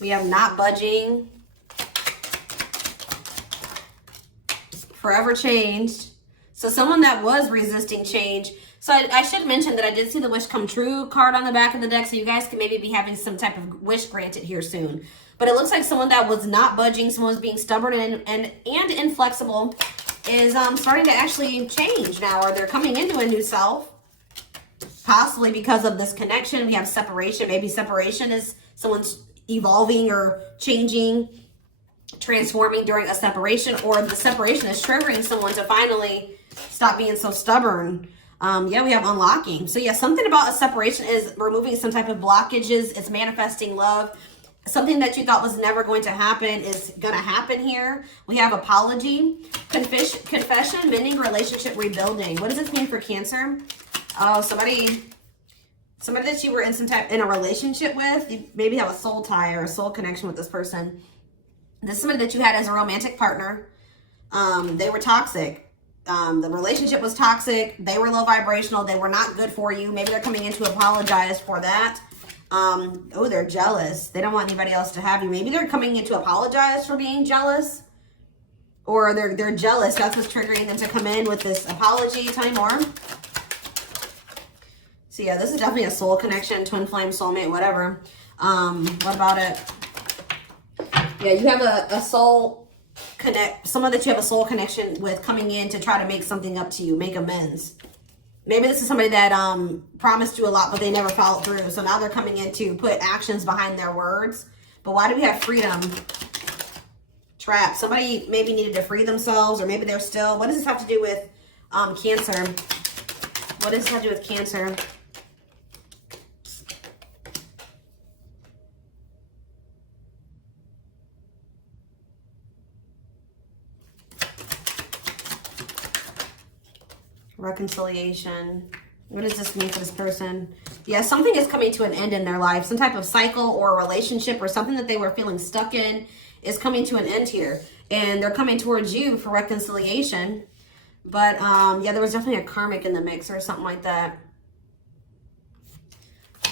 We have not budging. Forever changed. So someone that was resisting change. So I should mention that I did see the wish come true card on the back of the deck. So you guys can maybe be having some type of wish granted here soon. But it looks like someone that was not budging, someone was being stubborn and inflexible, is starting to actually change now, or they're coming into a new self. Possibly because of this connection. We have separation. Maybe separation is someone's evolving or changing, transforming during a separation, or the separation is triggering someone to finally stop being so stubborn. Yeah, we have unlocking. So yeah, something about a separation is removing some type of blockages. It's manifesting love. Something that you thought was never going to happen is going to happen here. We have apology, confession, mending, relationship, rebuilding. What does this mean for Cancer? Oh, somebody that you were in a relationship with. You maybe have a soul tie or a soul connection with this person. This is somebody that you had as a romantic partner. They were toxic. The relationship was toxic. They were low vibrational. They were not good for you. Maybe they're coming in to apologize for that. Oh, they're jealous. They don't want anybody else to have you. Maybe they're coming in to apologize for being jealous. Or they're jealous. That's what's triggering them to come in with this apology. Tell me more. So yeah, this is definitely a soul connection, twin flame, soulmate, whatever. What about it? Yeah, you have a soul someone that you have a soul connection with coming in to try to make something up to you, make amends. Maybe this is somebody that promised you a lot, but they never followed through. So now they're coming in to put actions behind their words. But why do we have freedom? Trap. Somebody maybe needed to free themselves, or maybe they're still. What does this have to do with Cancer? What does this have to do with Cancer? Reconciliation. What does this mean for this person? Yeah, something is coming to an end in their life. Some type of cycle or relationship or something that they were feeling stuck in is coming to an end here. And they're coming towards you for reconciliation. But yeah, there was definitely a karmic in the mix or something like that.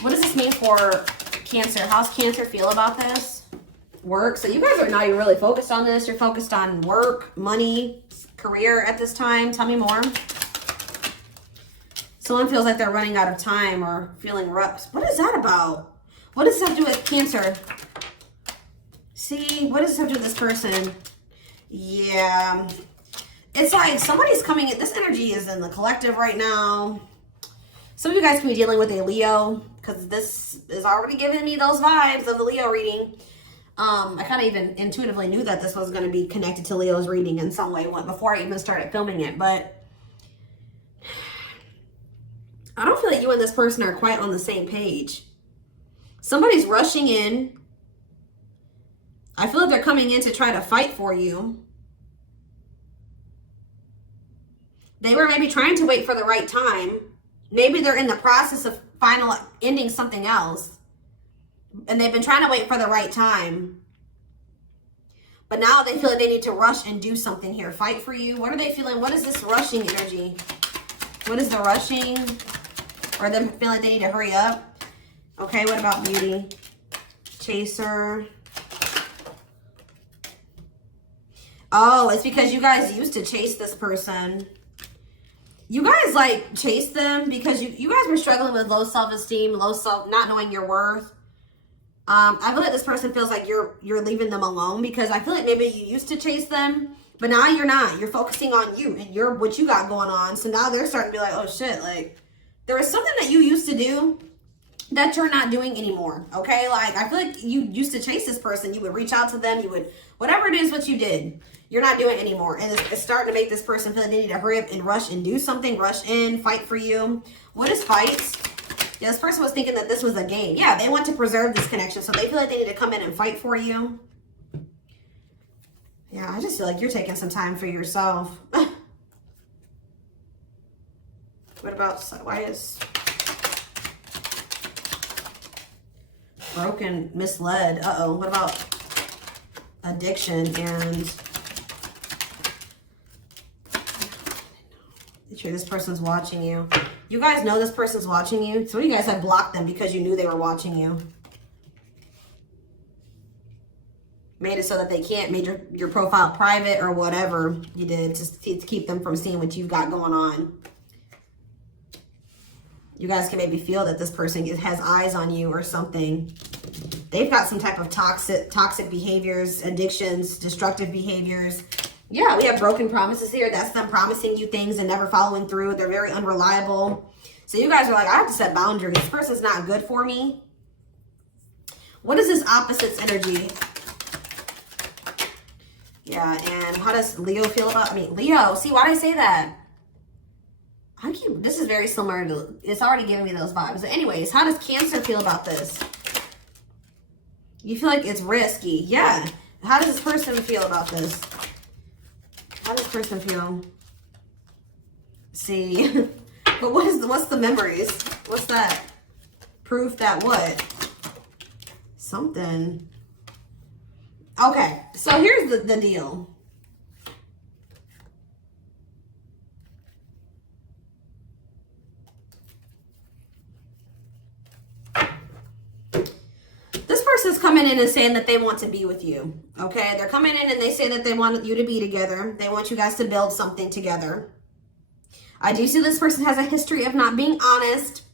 What does this mean for Cancer? How's Cancer feel about this? Work. So you guys are not even really focused on this. You're focused on work, money, career at this time. Tell me more. Someone feels like they're running out of time or feeling rough. What is that about? What does this have to do with Cancer? See, what does this have to do with this person? Yeah. It's like somebody's coming in. This energy is in the collective right now. Some of you guys can be dealing with a Leo, because this is already giving me those vibes of the Leo reading. I kind of even intuitively knew that this was going to be connected to Leo's reading in some way before I even started filming it. But I don't feel like you and this person are quite on the same page. Somebody's rushing in. I feel like they're coming in to try to fight for you. They were maybe trying to wait for the right time. Maybe they're in the process of ending something else. And they've been trying to wait for the right time. But now they feel like they need to rush and do something here. Fight for you. What are they feeling? What is this rushing energy? What is the rushing? Or them feeling like they need to hurry up? Okay, what about beauty? Chaser. Oh, it's because you guys used to chase this person. You guys like chased them because you guys were struggling with low self-esteem, not knowing your worth. I feel like this person feels like you're leaving them alone, because I feel like maybe you used to chase them, but now you're not. You're focusing on you and what you got going on. So now they're starting to be like, oh shit, like there was something that you used to do that you're not doing anymore. Okay, like I feel like you used to chase this person. You would reach out to them. You would, whatever it is what you did, you're not doing it anymore. And it's starting to make this person feel like they need to hurry up and rush and do something, rush in, fight for you. What is fights? Yeah, this person was thinking that this was a game. Yeah, they want to preserve this connection, so they feel like they need to come in and fight for you. Yeah, I just feel like you're taking some time for yourself. What about, why is broken, misled? Uh-oh, what about addiction and sure this person's watching you. You guys know this person's watching you. So you guys have blocked them because you knew they were watching you. Made it so that they can't, made your profile private or whatever you did to keep them from seeing what you've got going on. You guys can maybe feel that this person has eyes on you or something. They've got some type of toxic behaviors, addictions, destructive behaviors. Yeah, we have broken promises here. That's them promising you things and never following through. They're very unreliable. So you guys are like, I have to set boundaries. This person's not good for me. What is this opposites energy? Yeah, and how does Leo feel about, Leo, see, why did I say that? This is very similar to, it's already giving me those vibes. But anyways, how does Cancer feel about this? You feel like it's risky. Yeah. How does this person feel about this? How does this person feel? See, but what's the memories? What's that? Proof that what? Something. Okay, so here's the deal. This person's coming in and saying that they want to be with you, okay? They're coming in and they say that they want you to be together. They want you guys to build something together. I do see this person has a history of not being honest,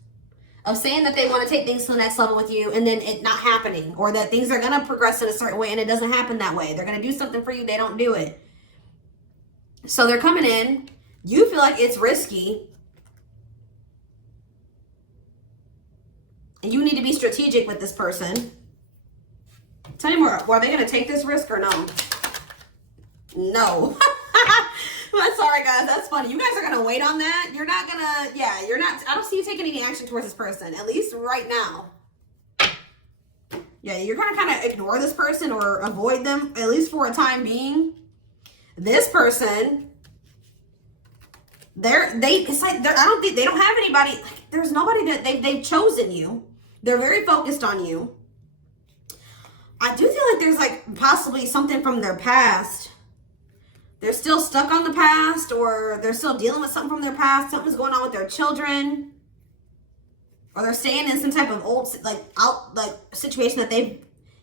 of saying that they want to take things to the next level with you and then it not happening, or that things are going to progress in a certain way and it doesn't happen that way. They're going to do something for you, they don't do it. So they're coming in, you feel like it's risky, and you need to be strategic with this person. Tell me more, are they going to take this risk or no? No. I'm sorry, guys. That's funny. You guys are going to wait on that. You're not going to, yeah, you're not, I don't see you taking any action towards this person, at least right now. Yeah, you're going to kind of ignore this person or avoid them, at least for a time being. This person, it's like, I don't think, they don't have anybody, there's nobody that they've chosen you. They're very focused on you. I do feel like there's like possibly something from their past. They're still stuck on the past, or they're still dealing with something from their past. Something's going on with their children, or they're staying in some type of old situation that they've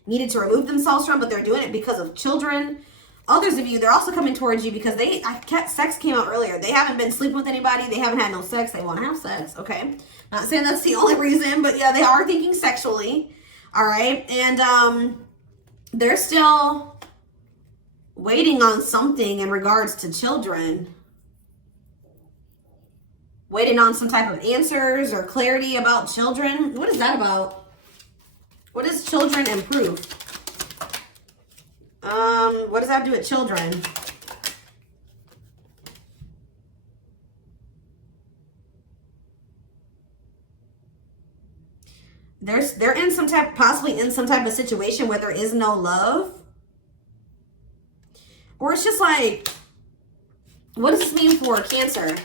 needed to remove themselves from, but they're doing it because of children. Others of you, they're also coming towards you because sex came out earlier. They haven't been sleeping with anybody. They haven't had no sex. They want to have sex. Okay. Not saying that's the only reason, but yeah, they are thinking sexually. All right. And they're still waiting on something in regards to children. Waiting on some type of answers or clarity about children. What is that about? What is children and proof? What does that have to do with children? They're in some type, possibly in some type of situation where there is no love. Or it's just like, what does this mean for Cancer?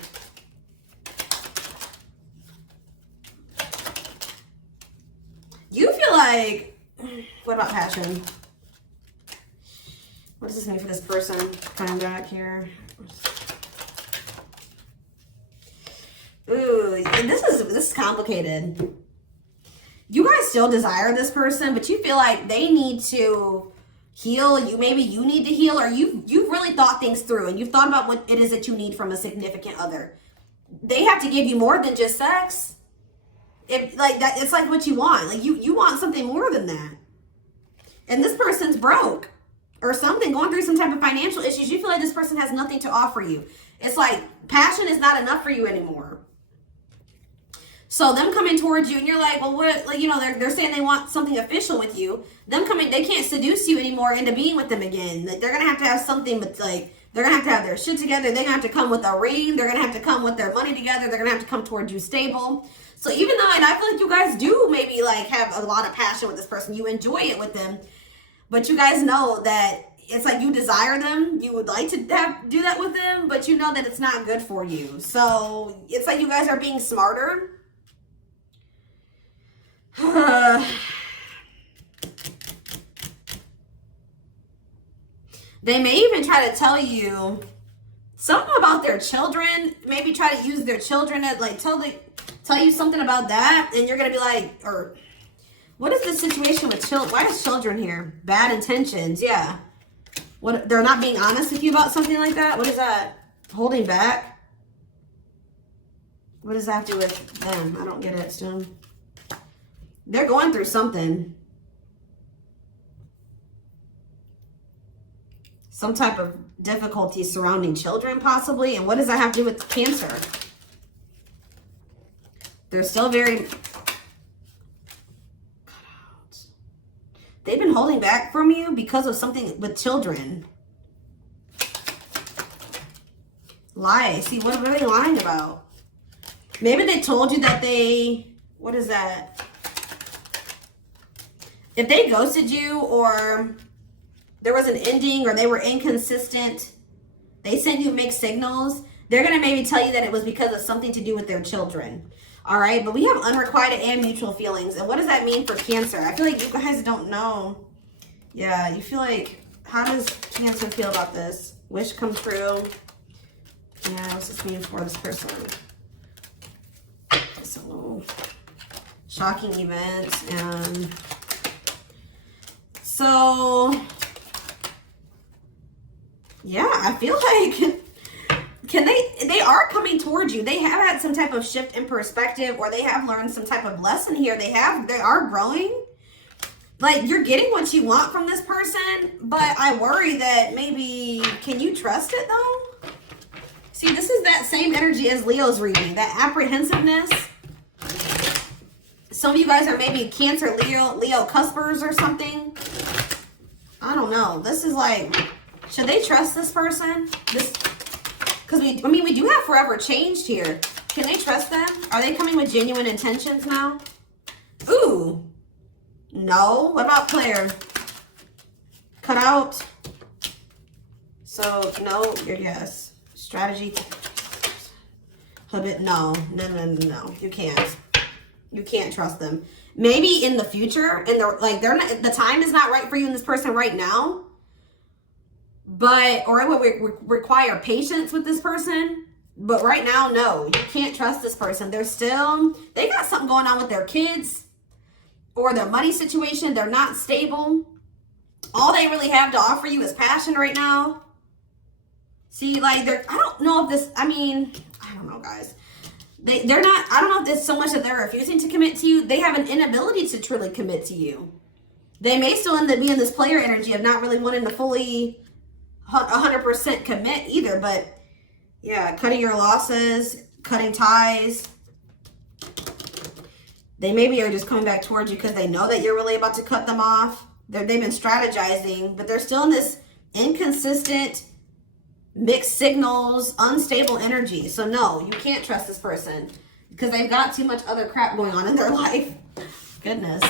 You feel like, what about passion? What does this mean for this person? Coming back here. Ooh, and this is complicated. You guys still desire this person, but you feel like they need to heal. Maybe you need to heal, or you've really thought things through and you've thought about what it is that you need from a significant other. They have to give you more than just sex. It's like what you want. Like you want something more than that. And this person's broke or something, going through some type of financial issues. You feel like this person has nothing to offer you. It's like passion is not enough for you anymore. So them coming towards you and you're like, well, what, like, you know, they're saying they want something official with you. Them coming, they can't seduce you anymore into being with them again. Like they're going to have something, but like, they're going to have their shit together. They're going to have to come with a ring. They're going to have to come with their money together. They're going to have to come towards you stable. So even though, and I feel like you guys do maybe like have a lot of passion with this person, you enjoy it with them, but you guys know that it's like you desire them. You would like to do that with them, but you know that it's not good for you. So it's like you guys are being smarter. They may even try to tell you something about their children. Maybe try to use their children to like tell you something about that, and you're gonna be like, or What is the situation with children? Why is children here? Bad intentions. Yeah. What? They're not being honest with you about something like that? What is that? Holding back? What does that have to do with them? I don't get it, Stone. They're going through something. Some type of difficulty surrounding children, possibly. And what does that have to do with Cancer? They're still very... They've been holding back from you because of something with children. Lie. See, what are they lying about? Maybe they told you that they... What is that? If they ghosted you, or there was an ending, or they were inconsistent, they sent you mixed signals, they're going to maybe tell you that it was because of something to do with their children. All right, but we have unrequited and mutual feelings. And what does that mean for Cancer? I feel like you guys don't know. Yeah, you feel like, how does Cancer feel about this? Wish come true. Yeah, what's this mean for this person? So, shocking events. And so, yeah, I feel like... They are coming towards you. They have had some type of shift in perspective, or they have learned some type of lesson here. They are growing. Like, you're getting what you want from this person, but I worry that maybe, can you trust it though? See, this is that same energy as Leo's reading, that apprehensiveness. Some of you guys are maybe Cancer, Leo cuspers or something. I don't know. This is like, should they trust this person? Because we do have forever changed here. Can they trust them? Are they coming with genuine intentions now? Ooh. No. What about Claire? Cut out. So, no. Yes. Strategy. Habit. No. No. You can't. You can't trust them. Maybe in the future, and they're not, the time is not right for you and this person right now. Or it would require patience with this person. But right now, no, you can't trust this person. They got something going on with their kids or their money situation. They're not stable. All they really have to offer you is passion right now. See, like, I don't know if this, I don't know, guys. They're not, I don't know if it's so much that they're refusing to commit to you. They have an inability to truly commit to you. They may still end up being this player energy of not really wanting to fully 100% commit either, but yeah, cutting your losses, cutting ties. They maybe are just coming back towards you because they know that you're really about to cut them off. They've been strategizing, but they're still in this inconsistent, mixed signals, unstable energy. So no, you can't trust this person because they've got too much other crap going on in their life. Goodness.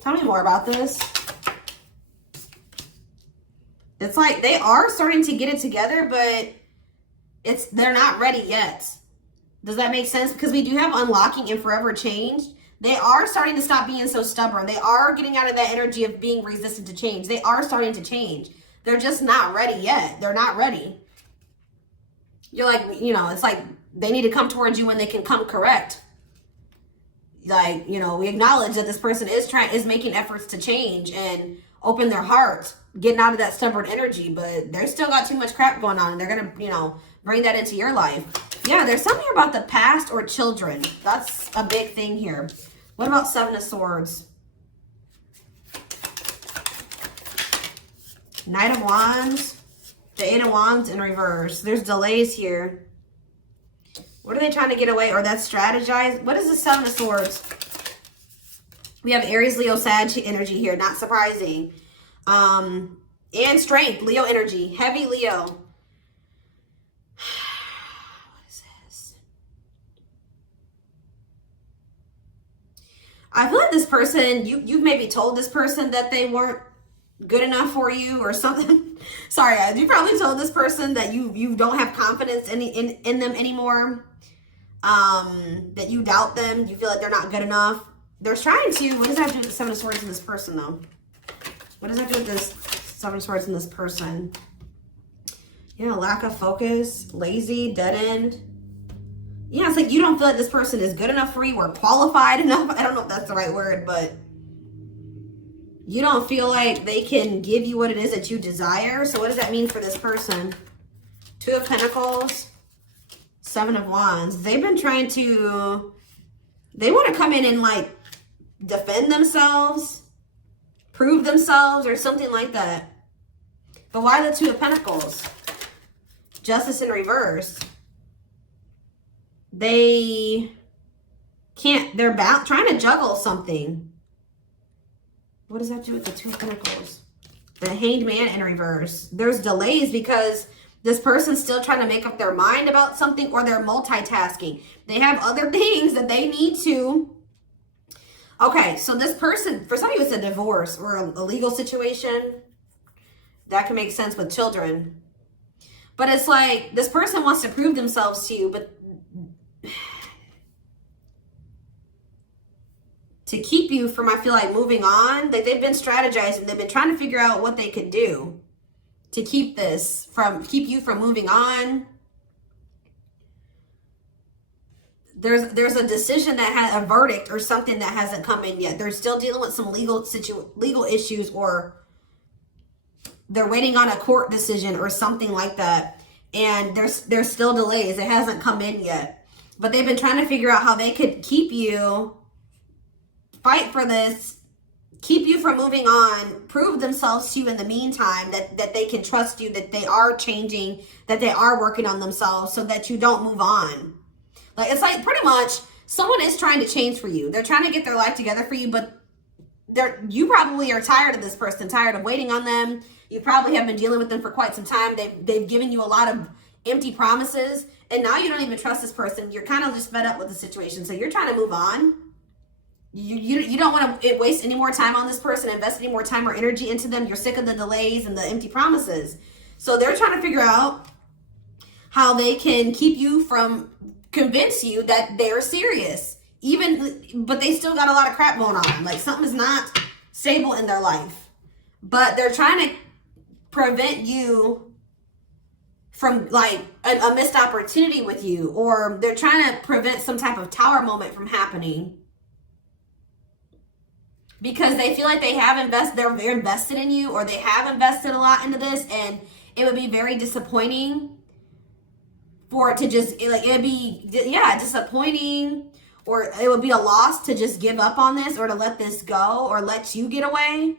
Tell me more about this. It's like they are starting to get it together, but they're not ready yet. Does that make sense? Because we do have unlocking and forever change. They are starting to stop being so stubborn. They are getting out of that energy of being resistant to change. They are starting to change. They're just not ready yet. They're not ready. You're like, it's like they need to come towards you when they can come correct. Like, we acknowledge that this person is making efforts to change and open their heart, getting out of that stubborn energy, but they're still got too much crap going on, and they're gonna, bring that into your life. Yeah, there's something about the past or children. That's a big thing here. What about Seven of Swords? Knight of Wands, the Eight of Wands in reverse. There's delays here. What are they trying to get away? Or that's strategize? What is the Seven of Swords? We have Aries, Leo, Sag energy here. Not surprising. And strength, Leo energy. Heavy Leo. What is this? I feel like this person, you've maybe told this person that they weren't good enough for you or something. Sorry, guys. You probably told this person that you don't have confidence in them anymore. That you doubt them. You feel like they're not good enough. They're trying to, what does that have to do with the Seven of Swords in this person though? What does that do with this Seven of Swords in this person. Yeah, lack of focus, lazy, dead end. Yeah, it's like you don't feel like this person is good enough for you or qualified enough. I don't know if that's the right word, but you don't feel like they can give you what it is that you desire. So what does that mean for this person? Two of Pentacles, Seven of Wands. They've been trying to, they want to come in and like defend themselves, prove themselves or something like that. But why the Two of Pentacles? Justice in reverse. They can't, they're trying to juggle something. What does that do with the Two of Pentacles? The Hanged Man in reverse. There's delays because this person's still trying to make up their mind about something, or they're multitasking. They have other things that they need to. Okay, so this person, for some of you, it's a divorce or a legal situation. That can make sense with children. But it's like this person wants to prove themselves to you, but to keep you from, I feel like, moving on. They've been strategizing. They've been trying to figure out what they could do to keep you from moving on. There's a decision that had a verdict or something that hasn't come in yet. They're still dealing with some legal issues, or they're waiting on a court decision or something like that. And there's still delays. It hasn't come in yet. But they've been trying to figure out how they could keep you, fight for this, keep you from moving on, prove themselves to you in the meantime that they can trust you, that they are changing, that they are working on themselves so that you don't move on. Like, it's like pretty much someone is trying to change for you. They're trying to get their life together for you, but you probably are tired of this person, tired of waiting on them. You probably have been dealing with them for quite some time. They've given you a lot of empty promises, and now you don't even trust this person. You're kind of just fed up with the situation, so you're trying to move on. You don't want to waste any more time on this person, invest any more time or energy into them. You're sick of the delays and the empty promises. So they're trying to figure out how they can keep you from, convince you that they're serious. But they still got a lot of crap going on. Like, something is not stable in their life. But they're trying to prevent you from, like, a missed opportunity with you. Or they're trying to prevent some type of tower moment from happening. Because they feel like they're invested in you, or they have invested a lot into this, and it would be very disappointing for it to just, like, it'd be, yeah, disappointing, or it would be a loss to just give up on this, or to let this go, or let you get away.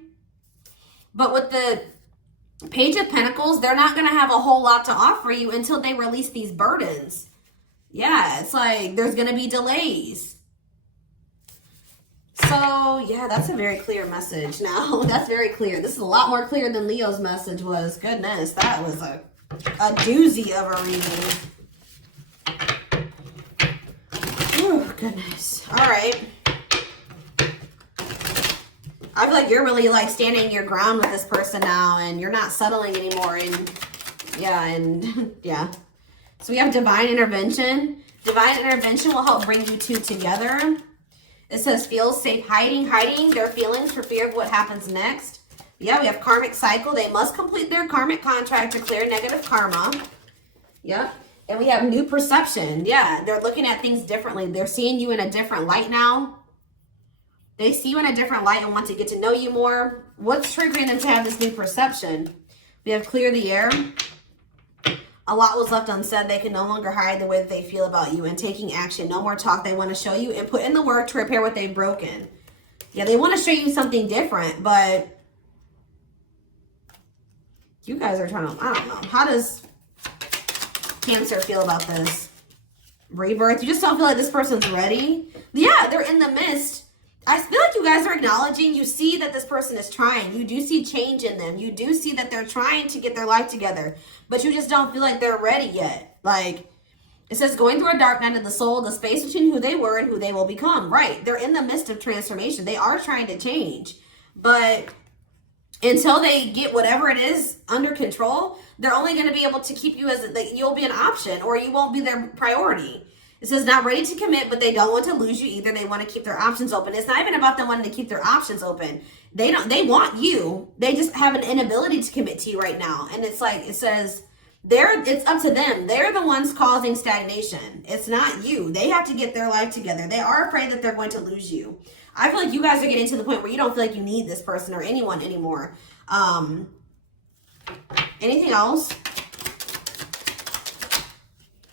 But with the Page of Pentacles, they're not going to have a whole lot to offer you until they release these burdens. Yeah, it's like there's going to be delays. So, yeah, that's a very clear message now. That's very clear. This is a lot more clear than Leo's message was. Goodness, that was a doozy of a reading. Oh, goodness. All right. I feel like you're really, like, standing your ground with this person now, and you're not settling anymore. And, yeah. So we have Divine Intervention. Divine Intervention will help bring you two together. It says feel safe hiding their feelings for fear of what happens next. Yeah, we have Karmic Cycle. They must complete their karmic contract to clear negative karma. Yep. And we have New Perception. Yeah, they're looking at things differently. They're seeing you in a different light now. They see you in a different light and want to get to know you more. What's triggering them to have this new perception? We have Clear the Air. A lot was left unsaid. They can no longer hide the way that they feel about you, and taking action. No more talk. They want to show you and put in the work to repair what they've broken. Yeah, they want to show you something different, but you guys are trying to, I don't know. How does Cancer feel about this? Rebirth. You just don't feel like this person's ready. Yeah, they're in the midst. I feel like you guys are acknowledging, you see that this person is trying. You do see change in them. You do see that they're trying to get their life together, but you just don't feel like they're ready yet. Like, it says going through a dark night of the soul, the space between who they were and who they will become. Right. They're in the midst of transformation. They are trying to change, but until they get whatever it is under control, they're only going to be able to keep you as, like, you'll be an option, or you won't be their priority. It says not ready to commit, but they don't want to lose you either. They want to keep their options open. It's not even about them wanting to keep their options open. They want you. They just have an inability to commit to you right now. And it's like, it says, it's up to them. They're the ones causing stagnation. It's not you. They have to get their life together. They are afraid that they're going to lose you. I feel like you guys are getting to the point where you don't feel like you need this person or anyone anymore. Anything else?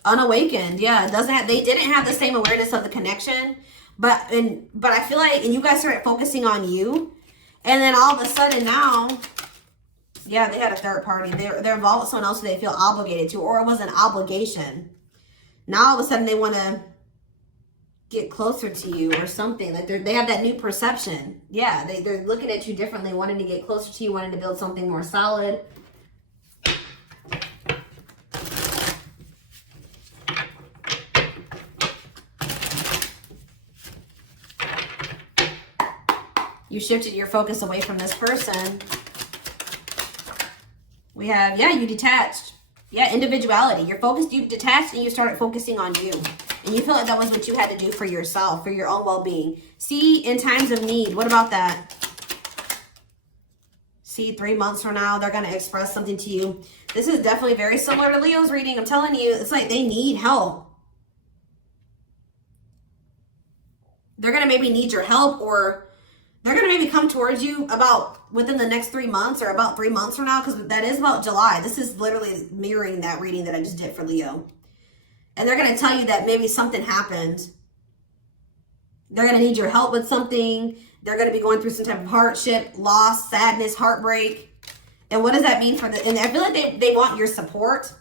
Unawakened. Yeah, it doesn't have, they didn't have the same awareness of the connection, but I feel like, and you guys started focusing on you, and then all of a sudden now, yeah, they had a third party. They're involved with someone else who they feel obligated to, or it was an obligation. Now all of a sudden they want to get closer to you or something. Like they have that new perception. Yeah, they're looking at you differently, wanting to get closer to you, wanting to build something more solid. You shifted your focus away from this person. We have, yeah, you detached. Yeah, individuality. You detached and you started focusing on you. And you feel like that was what you had to do for yourself, for your own well-being. See, in times of need, what about that? See, 3 months from now, they're going to express something to you. This is definitely very similar to Leo's reading. I'm telling you, it's like they need help. They're going to maybe need your help, or they're going to maybe come towards you about within the next 3 months, or about 3 months from now, because that is about July. This is literally mirroring that reading that I just did for Leo. And they're going to tell you that maybe something happened. They're going to need your help with something. They're going to be going through some type of hardship, loss, sadness, heartbreak. And what does that mean for the, and I feel like they want your support,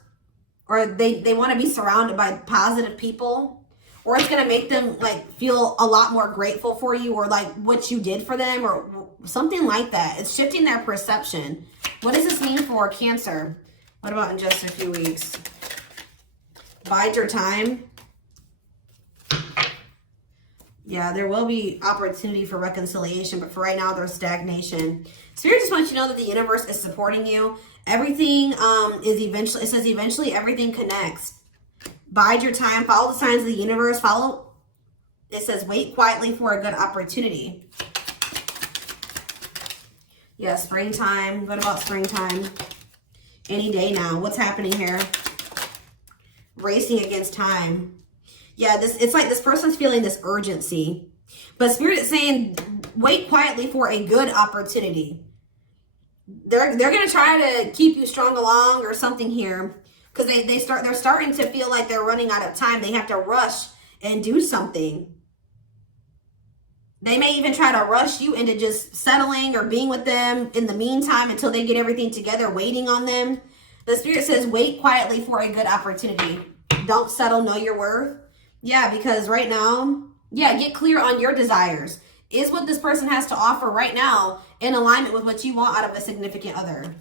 or they want to be surrounded by positive people, or it's going to make them like feel a lot more grateful for you, or like what you did for them, or something like that. It's shifting their perception. What does this mean for Cancer? What about in just a few weeks? Bide your time. Yeah, there will be opportunity for reconciliation, but for right now, there's stagnation. Spirit just wants you to know that the universe is supporting you. Everything is eventually, it says eventually everything connects. Bide your time. Follow the signs of the universe. Follow, it says wait quietly for a good opportunity. Yeah, springtime. What about springtime? Any day now. What's happening here? Racing against time. Yeah, it's like this person's feeling this urgency. But Spirit is saying, wait quietly for a good opportunity. They're going to try to keep you strung along or something here. Because they're starting to feel like they're running out of time. They have to rush and do something. They may even try to rush you into just settling or being with them in the meantime until they get everything together, waiting on them. The Spirit says, wait quietly for a good opportunity. Don't settle, know your worth. Yeah, because right now, yeah, get clear on your desires. Is what this person has to offer right now in alignment with what you want out of a significant other?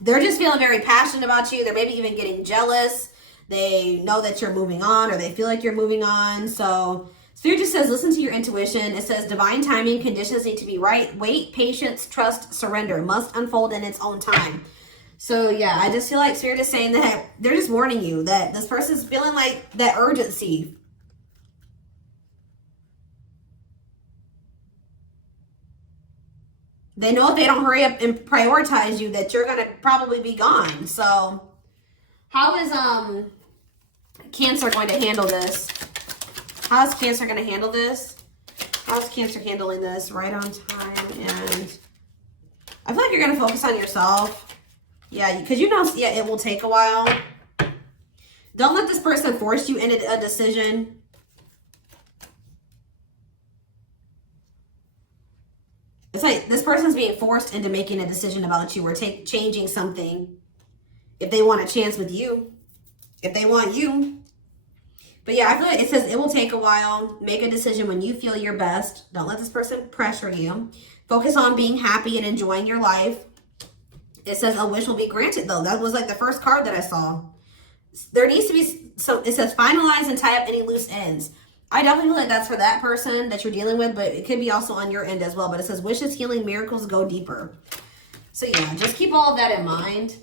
They're just feeling very passionate about you. They're maybe even getting jealous. They know that you're moving on, or they feel like you're moving on. So Spirit just says, listen to your intuition. It says divine timing, conditions need to be right. Wait, patience, trust, surrender must unfold in its own time. So yeah, I just feel like Spirit is saying that they're just warning you that this person's feeling like that urgency. They know if they don't hurry up and prioritize you that you're going to probably be gone. So how is Cancer going to handle this? How is Cancer going to handle this? How's Cancer handling this? Right on time. And I feel like you're going to focus on yourself. Yeah, because you know, yeah, it will take a while. Don't let this person force you into a decision. It's like this person's being forced into making a decision about you, or changing something if they want a chance with you, if they want you. But yeah, I feel like it says it will take a while. Make a decision when you feel your best. Don't let this person pressure you. Focus on being happy and enjoying your life. It says a wish will be granted, though. That was like the first card that I saw. There needs to be, so it says finalize and tie up any loose ends. I definitely feel like that's for that person that you're dealing with, but it could be also on your end as well. But it says wishes, healing, miracles, go deeper. So yeah, just keep all of that in mind.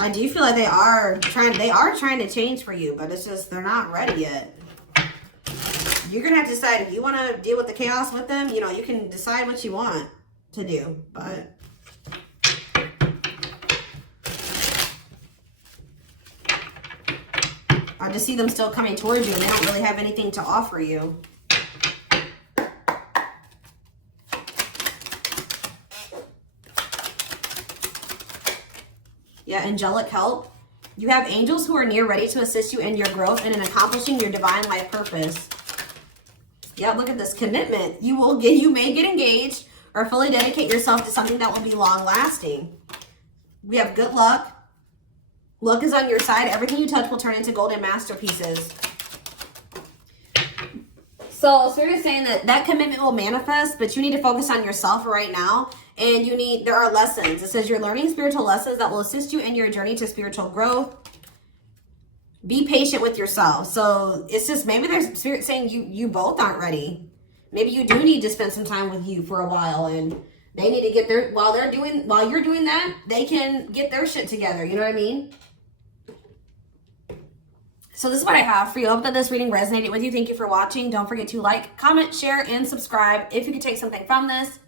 I do feel like they are trying to change for you, but it's just they're not ready yet. You're gonna have to decide if you want to deal with the chaos with them. You know, you can decide what you want to do, but I just see them still coming towards you and they don't really have anything to offer you. Yeah, angelic help. You have angels who are near ready to assist you in your growth and in accomplishing your divine life purpose. Yeah, look at this commitment. You may get engaged or fully dedicate yourself to something that will be long lasting. We have good luck. Luck is on your side. Everything you touch will turn into golden masterpieces. So Spirit is saying that commitment will manifest, but you need to focus on yourself right now. And there are lessons. It says you're learning spiritual lessons that will assist you in your journey to spiritual growth. Be patient with yourself. So it's just, maybe there's Spirit saying you both aren't ready. Maybe you do need to spend some time with you for a while, and they need to get their, while you're doing that, they can get their shit together. You know what I mean? So this is what I have for you. I hope that this reading resonated with you. Thank you for watching. Don't forget to like, comment, share, and subscribe if you could take something from this.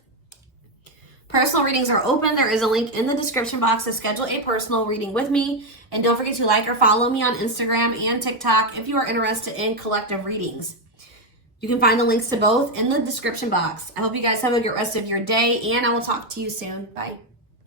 Personal readings are open. There is a link in the description box to schedule a personal reading with me. And don't forget to like or follow me on Instagram and TikTok if you are interested in collective readings. You can find the links to both in the description box. I hope you guys have a good rest of your day, and I will talk to you soon. Bye.